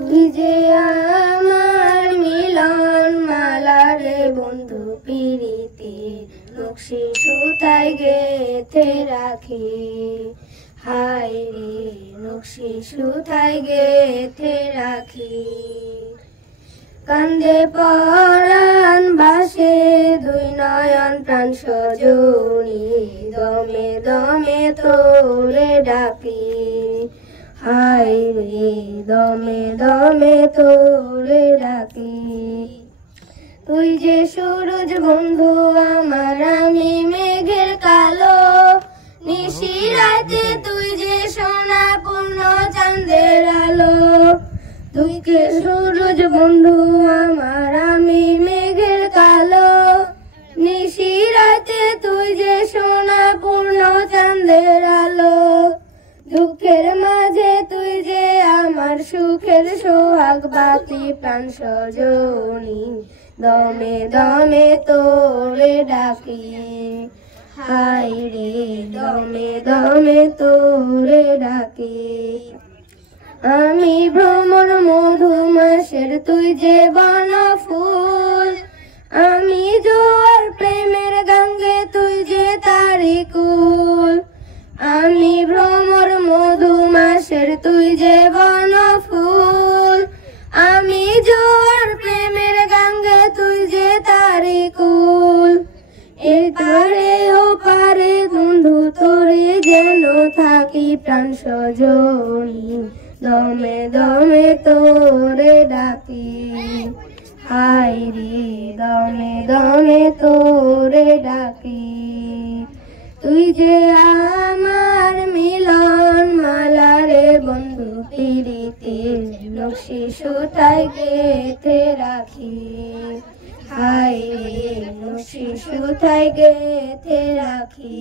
তুই যে আমার মিলন মালা রে বন্ধু পিরিতি নকশি সুতায় গেথে রাখি হায় রে নকশি সুতায় গেথে রাখি কান্দে পরাণ ভাসে দুই নয়ন প্রাণ সজনী দমে দমে তোরে ডাকি হায় রে দমে দমে তোরে ডাকি তুই যে সূরজ বন্ধু আমার আমি মেঘের কালো নিশি রাতে তুই যে সোনা পূর্ণ চাঁদের আলো তুই কে সূরজ বন্ধু আমার আমি মেঘের কালো নিশি রাতে তুই যে সোনা পূর্ণ চাঁদের আলো দুঃখের মাঝে তুই যে আমার সুখের সোহাগ বাতি প্রাণ সজনী দমে দমে তোরে ডাকি হায় রে দমে দমে তোরে ডাকি আমি ভ্রমর মধুমাসের তুই যে বন ফুল আমি জোয়ার প্রেমের গঙ্গে তুই যে তারি কুল আমি ভ্রমর মধুমাসের তুই যে বন ফুল আমি জোয়ার প্রেমের গঙ্গে তুই যে তারি কুল এ তারে ও পারে বন্ধু তোরে যেন থাকি প্রাণ সজনী দমে দমে তোরে ডাকি হায় রে দমে দমে তোরে ডাকি তুই যে আমার মিলন মালা রে বন্ধু পিরিতির নকশি সুতায় গেথে রাখি হায় রে নকশি সুতায় গেথে রাখি।